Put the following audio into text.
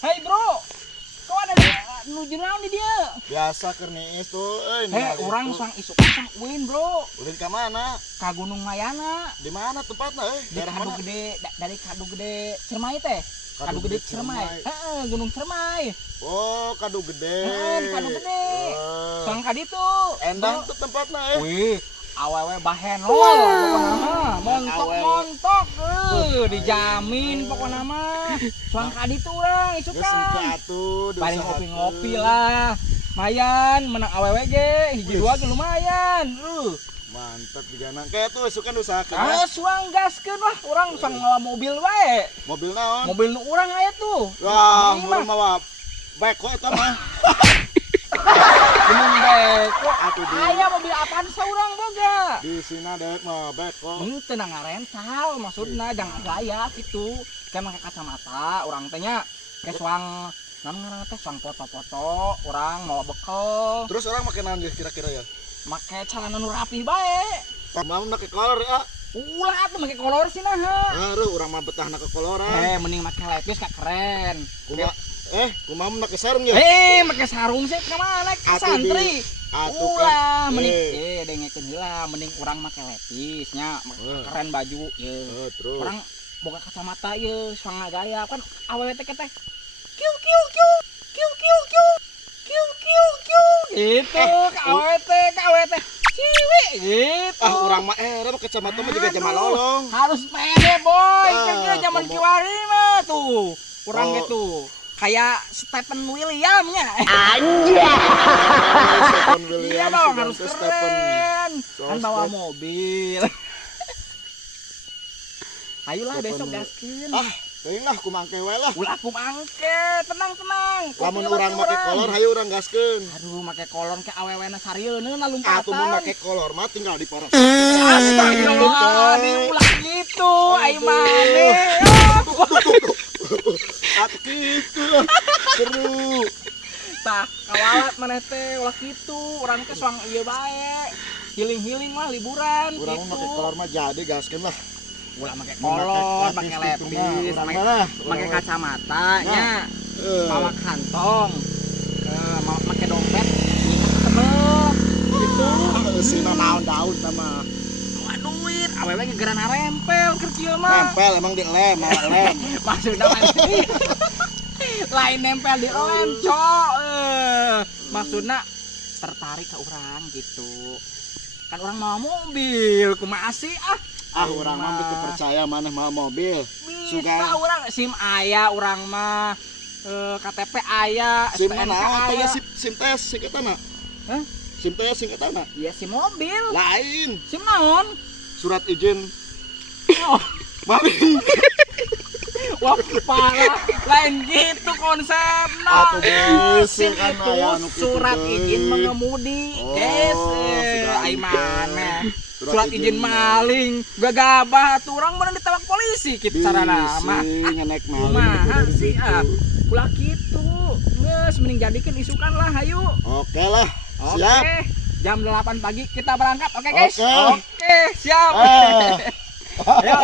Hai bro, kau ada nuju naon di dia? Biasa kerniis tuh, Orang sang isukan sang Win bro, ulin ke mana? ka Gunung Mayana. Di mana tempatnya, Di daerah Kadu mana? Gede, dari Kadu Gede Ciremai teh. Kadu Kadu Gede Gede Ciremai. Ciremai. Gunung Ciremai. Oh, Kadu Gede. Di Kadu Gede. Eh, Sang kadi tuh. Endang tuh tempatnya, Wih, awewe bahen lol pokoknya mah. Montok-montok dijamin pokoknya mah. Sang kadi tuh urang Geus isukan. engke atuh Paling diusahakeun. ngopi-ngopi lah. Lumayan menang awewe ge, hiji Wih. dua ge lumayan. Mantap juga nang. Kayak tuh sukan usahakeun. Ah, suang gaskeun lah, urang sang ngawa mobil wae. Mobil naon? Mobil nu urang aya tuh. Wah, Ini urang mah mah beko eta mah. gunung beko. Atuh di Aya mobil apaan saurang boga? di sini dek mah beko. Teu na ngarental maksudna jangan gaya gitu. Kayak make kacamata urang teh nya. Kayak suang naon ngaranna teh suang foto-foto, urang mau bekel, Terus orang makin naon kira-kira ya? make celana nu rapi bae. Mau nak ke kolor ya? Ulah tuh make kolor sih nah. Aduh, orang mah betah nak ke koloran. Mending make lepis kak keren. Kumaha nak ke sarung ya? Make sarung sih ke mana? Ke Atuh santri. Atuh Ulah, kan. mending dengekeun heula, mending urang make lepis nya, keren baju ye. Terus. Urang boga kacamata ye, sanga gaya kan awewe teh teh. Kiu kiu kiu. Kiu kiu kiu. Kiu kiu kiu. Gitu, ka awewe teh. Ciwi gitu. Orang mah kacamata mah juga jamal lolong. Harus pede boy, Ah, kira zaman ngomong- kiwari mah tuh. Urang Oh. gitu. Kayak Stephen William nya. Stephen Iya William dong, sudah harus ke Stephen. keren. Kan bawa Stephen. mobil. Ayolah Stephen besok Wil- gaskeun. Teuing lah kumangke we lah. Ulah aku mangke, tenang. Lamun Kopi urang mah make urang. kolor hayu urang gaskeun. Aduh, make kolor ke awewena sarieuna Atuh mun lompatan. make kolor mah tinggal di paras. Astagfirullahaladzim, ulah gitu, ai mane. Atuh kitu lah. Seru. Tah, kawalat maneh teh ulah kitu, urang teh soang ieu bae. Healing lah liburan Urang gitu. make kolor mah jadi gaskeun lah. Ulah make kolor, make lepis, make kacamata nya. Bawa kantong, make dompet, tebel, gitu. Sina naon daun sama. Bawa duit, awewe gegeran arempel kerja mah. Nempel emang di lem, malah lem. Maksudnya lain nempel di lem, cok. Maksudnya tertarik ke orang gitu. Kan orang mau mobil, kumaha sih Urang mah betul percaya maneh mah mobil. Bisa Sugan. orang SIM aya urang mah. KTP aya, SIM STNK mana? aya. SIM tes singkatana. Hah? SIM tes singkatana. Iya SIM mobil. Lain. SIM naon? Surat izin. Oh, Maling. wah parah. Lain gitu konsepna. Atuh, geus, SIM kan itu aya anu kitu surat deui. izin mengemudi. Oh, Guys, sudah ai izin. mana? Surat Surat izin izin maling. Gagabah atuh urang bener ditembak polisi kitu carana mah. Ngenek maling. Kumaha sih ulah kitu. Geus mending jadikeun isukan lah hayu. Oke lah. Oke. Siap. Jam 8 pagi kita berangkat. Oke, guys. Oke. Oke, siap. Eh. Ayo.